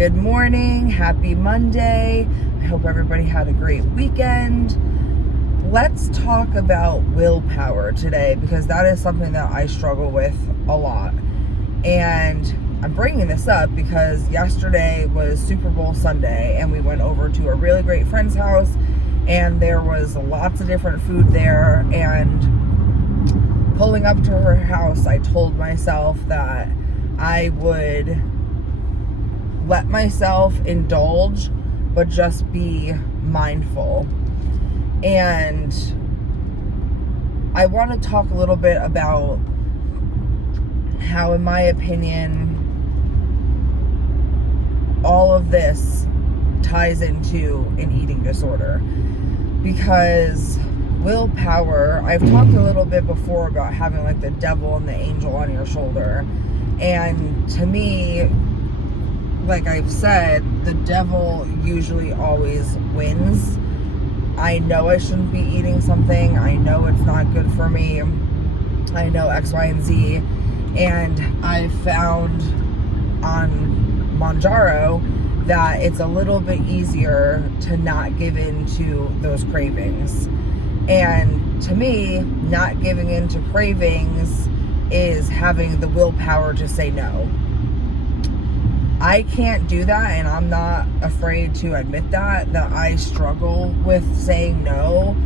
Good morning, happy Monday. I hope everybody had a great weekend. Let's talk about willpower today because that is something that I struggle with a lot. And I'm bringing this up because yesterday was Super Bowl Sunday and we went over to a really great friend's house and there was lots of different food there. And pulling up to her house, I told myself that I would let myself indulge, but just be mindful. And I want to talk a little bit about how, in my opinion, all of this ties into an eating disorder. Because willpower, I've talked a little bit before about having like the devil and the angel on your shoulder. And to me, like I've said, the devil usually always wins. I know I shouldn't be eating something. I know it's not good for me. I know X, Y, and Z. And I found on Mounjaro that it's a little bit easier to not give in to those cravings. And to me, not giving in to cravings is having the willpower to say no. I can't do that, and I'm not afraid to admit that I struggle with saying no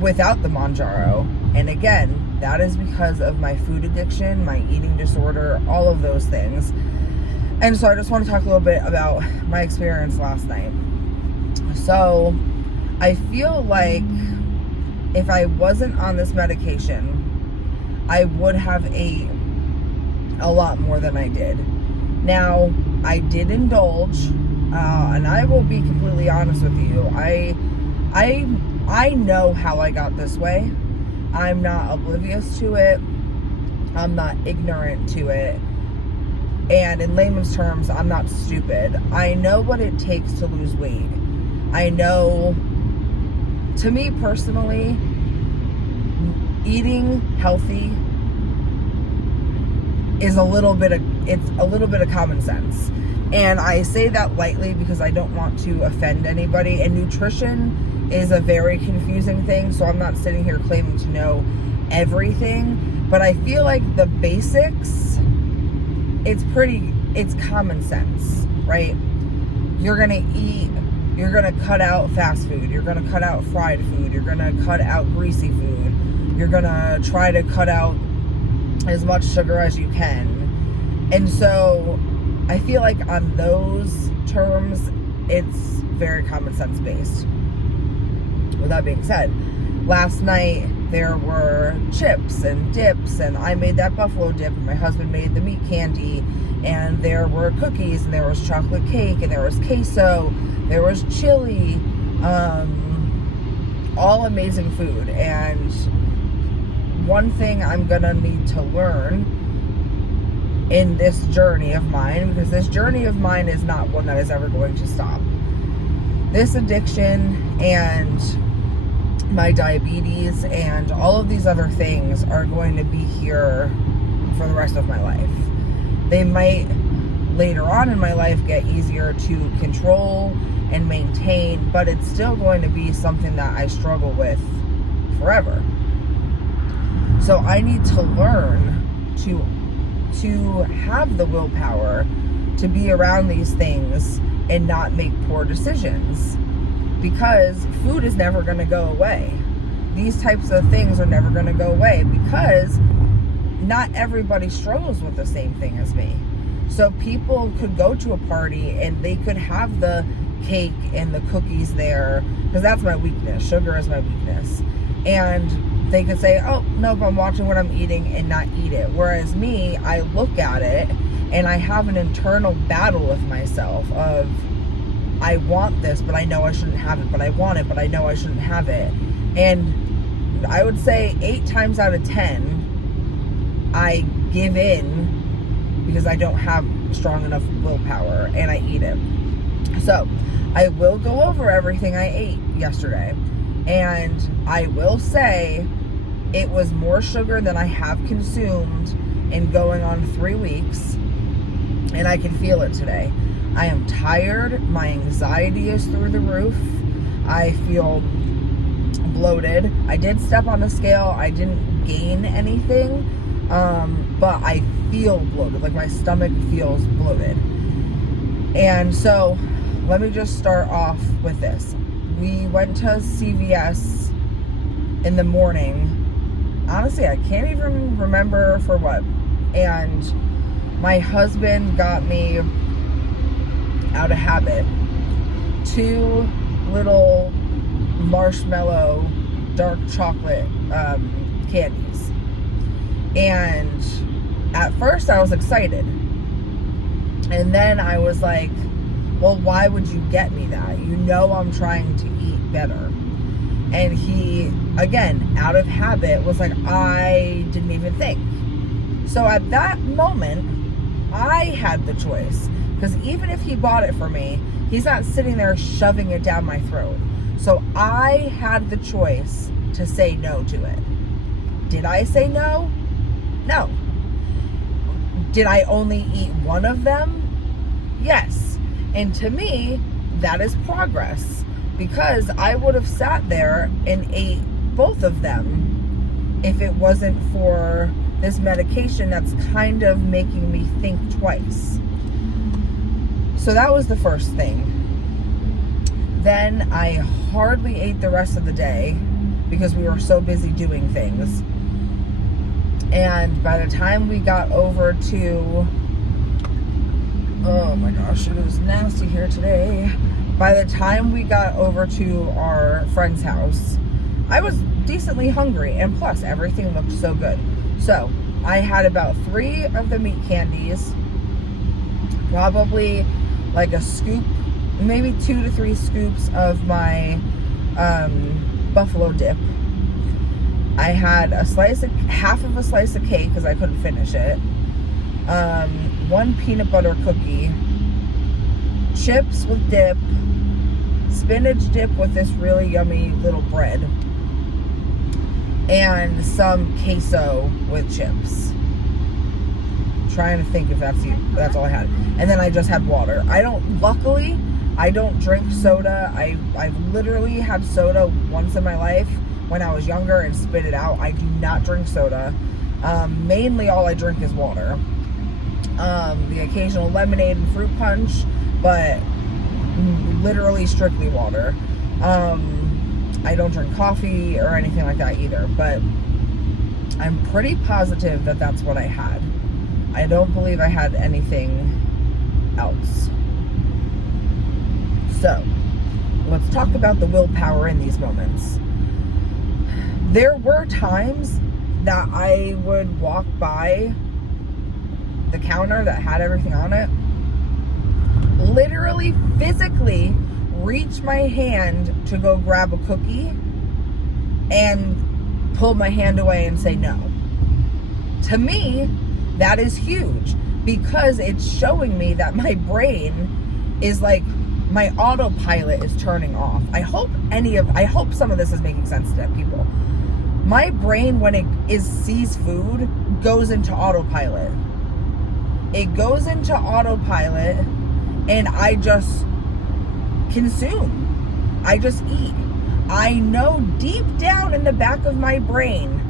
without the Mounjaro. And again, that is because of my food addiction, my eating disorder, all of those things. And so I just want to talk a little bit about my experience last night. So I feel like if I wasn't on this medication, I would have ate a lot more than I did. Now, I did indulge, and I will be completely honest with you. I know how I got this way. I'm not oblivious to it. I'm not ignorant to it. And in layman's terms, I'm not stupid. I know what it takes to lose weight. I know, to me personally, eating healthy is a little bit of common sense. And I say that lightly because I don't want to offend anybody. And nutrition is a very confusing thing, so I'm not sitting here claiming to know everything. But I feel like the basics, it's common sense, right? You're gonna cut out fast food. You're gonna cut out fried food. You're gonna cut out greasy food. You're gonna try to cut out as much sugar as you can. And so I feel like on those terms, it's very common sense based. With that being said, last night there were chips and dips, and I made that buffalo dip, and my husband made the meat candy, and there were cookies, and there was chocolate cake, and there was queso, there was chili, all amazing food. And one thing I'm gonna need to learn in this journey of mine, because this journey of mine is not one that is ever going to stop. This addiction and my diabetes and all of these other things are going to be here for the rest of my life. They might later on in my life get easier to control and maintain, but it's still going to be something that I struggle with forever. So I need to learn to have the willpower to be around these things and not make poor decisions, because food is never going to go away. These types of things are never going to go away because not everybody struggles with the same thing as me. So people could go to a party and they could have the cake and the cookies there, because that's my weakness. Sugar is my weakness. And they could say, oh, nope, I'm watching what I'm eating, and not eat it. Whereas me, I look at it and I have an internal battle with myself of, I want this, but I know I shouldn't have it, but I want it, but I know I shouldn't have it. And I would say 8 times out of 10, I give in because I don't have strong enough willpower and I eat it. So I will go over everything I ate yesterday. And I will say it was more sugar than I have consumed in going on 3 weeks. And I can feel it today. I am tired. My anxiety is through the roof. I feel bloated. I did step on the scale. I didn't gain anything, but I feel bloated. Like, my stomach feels bloated. And so let me just start off with this. We went to CVS in the morning. Honestly, I can't even remember for what. And my husband got me, out of habit, 2 little marshmallow dark chocolate candies. And at first I was excited. And then I was like, well, why would you get me that? You know I'm trying to eat better. And he, again, out of habit, was like, I didn't even think. So at that moment, I had the choice. Because even if he bought it for me, he's not sitting there shoving it down my throat. So I had the choice to say no to it. Did I say no? No. Did I only eat one of them? Yes. And to me, that is progress. Because I would have sat there and ate both of them if it wasn't for this medication that's kind of making me think twice. So that was the first thing. Then I hardly ate the rest of the day because we were so busy doing things. And by the time we got over to, oh my gosh, it was nasty here today. By the time we got over to our friend's house, I was decently hungry, and plus everything looked so good. So I had about 3 of the meat candies, probably like a scoop, maybe 2 to 3 scoops of my buffalo dip. I had half of a slice of cake because I couldn't finish it. 1 peanut butter cookie, chips with dip, spinach dip with this really yummy little bread, and some queso with chips. Trying to think if that's all I had. And then I just had water. Luckily, I don't drink soda. I've literally had soda once in my life when I was younger and spit it out. I do not drink soda. Mainly all I drink is water. The occasional lemonade and fruit punch, but literally strictly water. I don't drink coffee or anything like that either, but I'm pretty positive that that's what I had. I don't believe I had anything else. So, let's talk about the willpower in these moments. There were times that I would walk by the counter that had everything on it, literally physically reach my hand to go grab a cookie and pull my hand away and say no. To me, that is huge because it's showing me that my brain is like, my autopilot is turning off. I hope some of this is making sense to people. My brain, when it sees food, goes into autopilot. It goes into autopilot and I just consume. I just eat. I know deep down in the back of my brain,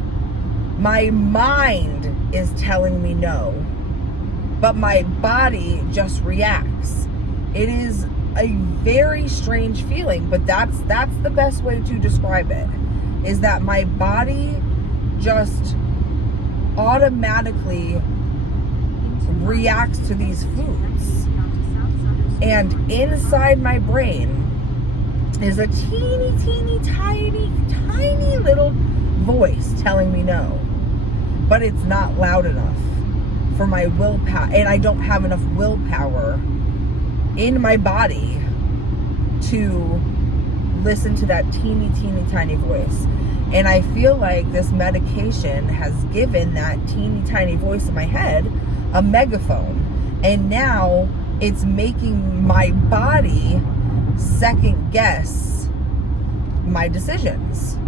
my mind is telling me no, but my body just reacts. It is a very strange feeling, but that's the best way to describe it, is that my body just automatically reacts to these foods. And inside my brain is a teeny, tiny little voice telling me no. But it's not loud enough for my willpower, and I don't have enough willpower in my body to listen to that teeny tiny voice. And I feel like this medication has given that teeny tiny voice in my head a megaphone. And now it's making my body second guess my decisions.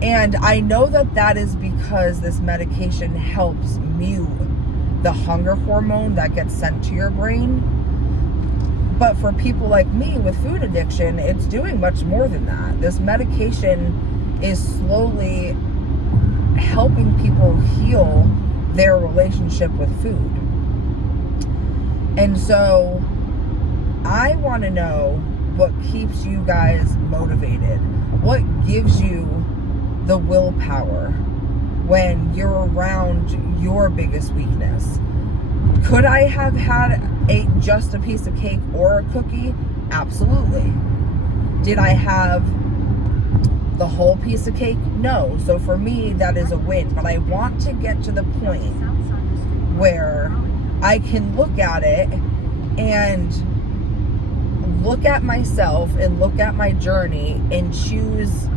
And I know that is because this medication helps mute the hunger hormone that gets sent to your brain. But for people like me with food addiction, it's doing much more than that. This medication is slowly helping people heal their relationship with food. And so I want to know what keeps you guys motivated. What gives you the willpower when you're around your biggest weakness? Could I have ate just a piece of cake or a cookie? Absolutely. Did I have the whole piece of cake? No. So for me, that is a win. But I want to get to the point where I can look at it and look at myself and look at my journey and choose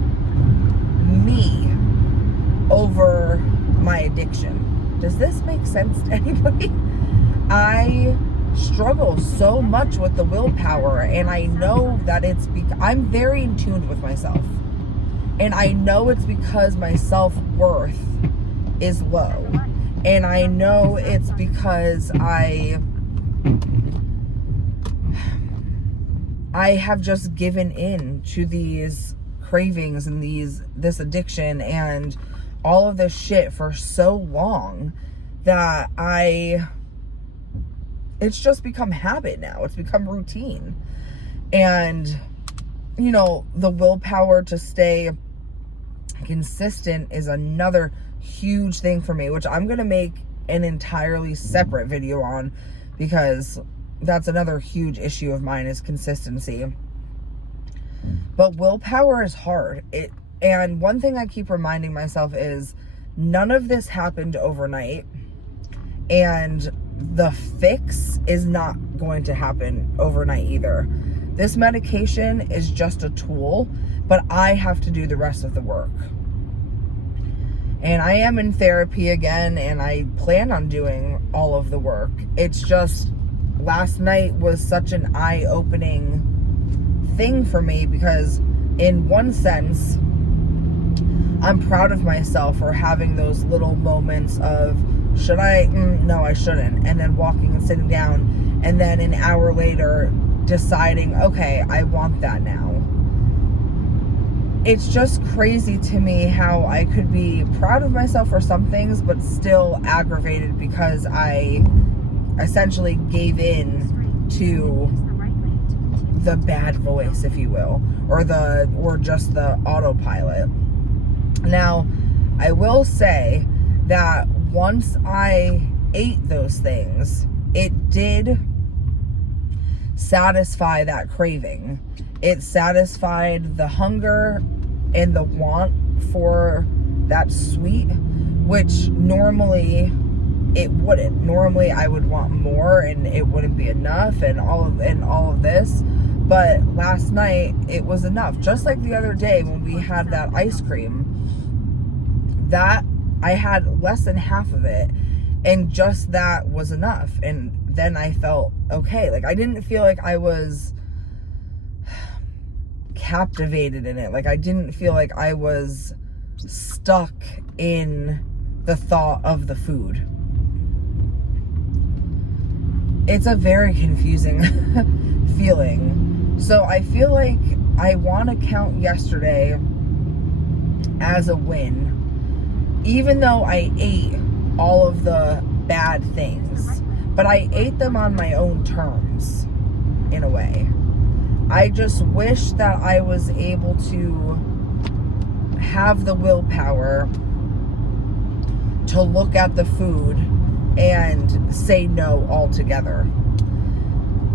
me over my addiction. Does this make sense to anybody? I struggle so much with the willpower, and I know that it's because I'm very in tune with myself. And I know it's because my self-worth is low. And I know it's because I have just given in to these cravings and this addiction and all of this shit for so long that it's just become habit now. It's become routine. And, you know, the willpower to stay consistent is another huge thing for me, which I'm going to make an entirely separate video on, because that's another huge issue of mine is consistency. But willpower is hard. And one thing I keep reminding myself is none of this happened overnight, and the fix is not going to happen overnight either. This medication is just a tool, but I have to do the rest of the work. And I am in therapy again, and I plan on doing all of the work. It's just last night was such an eye-opening thing for me, because in one sense, I'm proud of myself for having those little moments of, should I? No, I shouldn't. And then walking and sitting down, and then an hour later deciding, okay, I want that now. It's just crazy to me how I could be proud of myself for some things, but still aggravated because I essentially gave in to the bad voice, if you will, or just the autopilot. Now, I will say that once I ate those things, it did satisfy that craving. It satisfied the hunger and the want for that sweet, which normally it wouldn't. Normally I would want more and it wouldn't be enough and all of this. But last night it was enough. Just like the other day when we had that ice cream, that I had less than half of it, and just that was enough. And then I felt okay. Like, I didn't feel like I was captivated in it. Like, I didn't feel like I was stuck in the thought of the food. It's a very confusing feeling. So I feel like I want to count yesterday as a win, even though I ate all of the bad things. But I ate them on my own terms, in a way. I just wish that I was able to have the willpower to look at the food and say no altogether.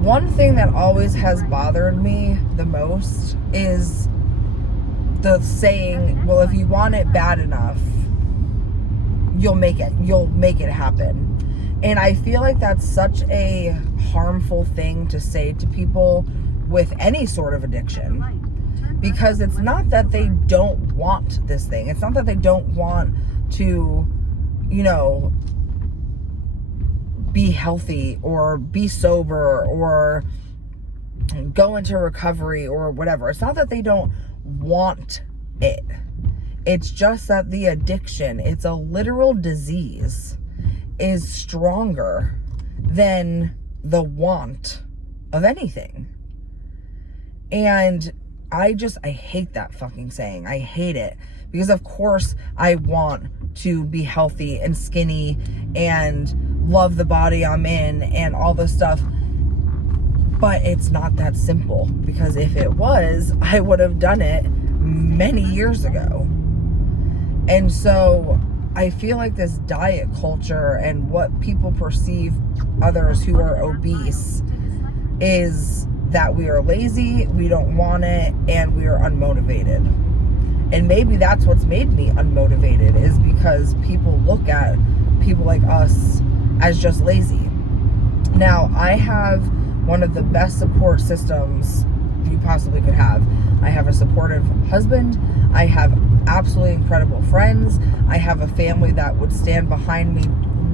One thing that always has bothered me the most is the saying, well, if you want it bad enough, you'll make it happen. And I feel like that's such a harmful thing to say to people with any sort of addiction, because it's not that they don't want this thing. It's not that they don't want to, you know, be healthy or be sober or go into recovery or whatever. It's not that they don't want it. It's just that the addiction, it's a literal disease, is stronger than the want of anything. And I hate that fucking saying. I hate it. Because of course I want to be healthy and skinny and love the body I'm in and all this stuff. But it's not that simple. Because if it was, I would have done it many years ago. And so I feel like this diet culture and what people perceive others who are obese is that we are lazy, we don't want it, and we are unmotivated. And maybe that's what's made me unmotivated, is because people look at people like us as just lazy. Now, I have one of the best support systems you possibly could have. I have a supportive husband. I have absolutely incredible friends. I have a family that would stand behind me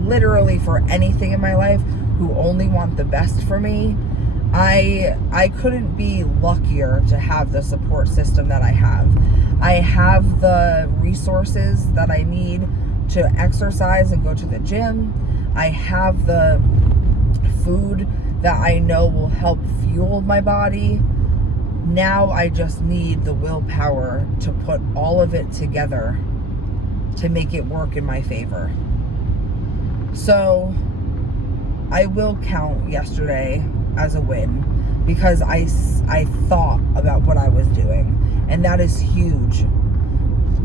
literally for anything in my life, who only want the best for me. I couldn't be luckier to have the support system that I have. I have the resources that I need to exercise and go to the gym. I have the food that I know will help fuel my body. Now I just need the willpower to put all of it together to make it work in my favor. So I will count yesterday as a win, because I thought about what I was doing, and that is huge.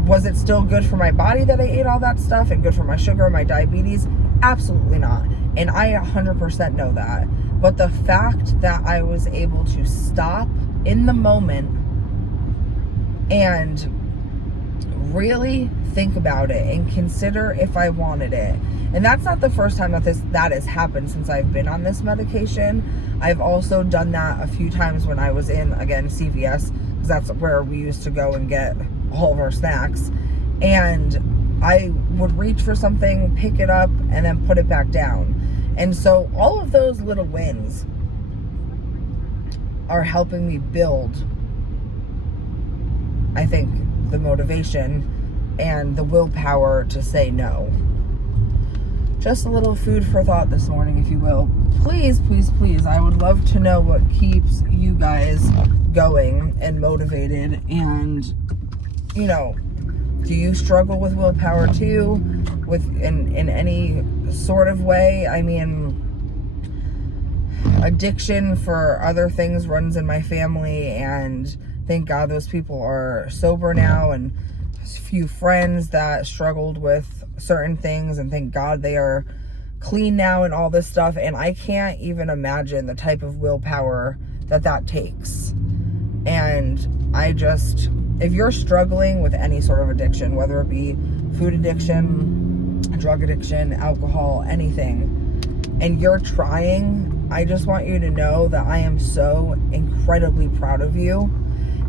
Was it still good for my body that I ate all that stuff and good for my sugar and my diabetes? Absolutely not. And I 100% know that. But the fact that I was able to stop in the moment and really think about it and consider if I wanted it. And that's not the first time that has happened since I've been on this medication. I've also done that a few times when I was in, again, CVS, because that's where we used to go and get all of our snacks. And I would reach for something, pick it up, and then put it back down. And so all of those little wins are helping me build, I think, the motivation and the willpower to say no. Just a little food for thought this morning, if you will. Please, please, please, I would love to know what keeps you guys going and motivated. And, you know, do you struggle with willpower too? In any sort of way? I mean, addiction for other things runs in my family, and thank God those people are sober now, and a few friends that struggled with certain things, and thank God they are clean now and all this stuff. And I can't even imagine the type of willpower that takes. And if you're struggling with any sort of addiction, whether it be food addiction, drug addiction, alcohol, anything, and you're trying, I just want you to know that I am so incredibly proud of you,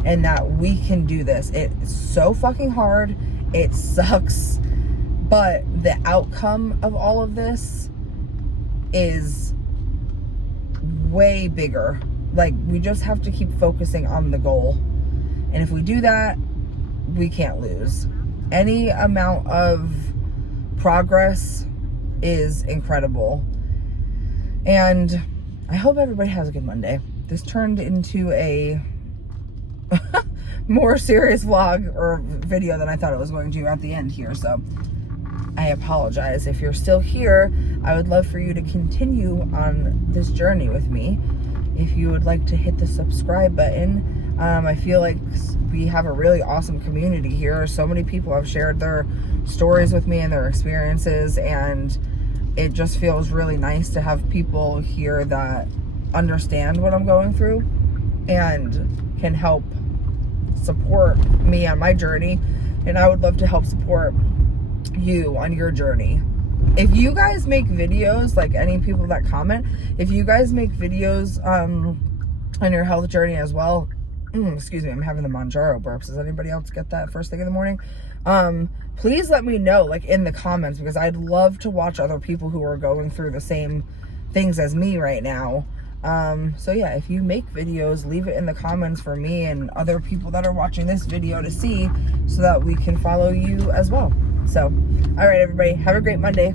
and that we can do this. It's so fucking hard. It sucks. But the outcome of all of this is way bigger. Like, we just have to keep focusing on the goal. And if we do that, we can't lose. Any amount of progress is incredible. And I hope everybody has a good Monday. This turned into a more serious vlog or video than I thought it was going to at the end here. So I apologize. If you're still here, I would love for you to continue on this journey with me. If you would like to hit the subscribe button, I feel like we have a really awesome community here. So many people have shared their stories with me and their experiences, and it just feels really nice to have people here that understand what I'm going through and can help support me on my journey. And I would love to help support you on your journey. If you guys make videos, like any people that comment, if you guys make videos on your health journey as well, excuse me, I'm having the Mounjaro burps. Does anybody else get that first thing in the morning? Please let me know, like, in the comments, because I'd love to watch other people who are going through the same things as me right now. So yeah, if you make videos, leave it in the comments for me and other people that are watching this video to see, so that we can follow you as well. So, all right, everybody, have a great Monday.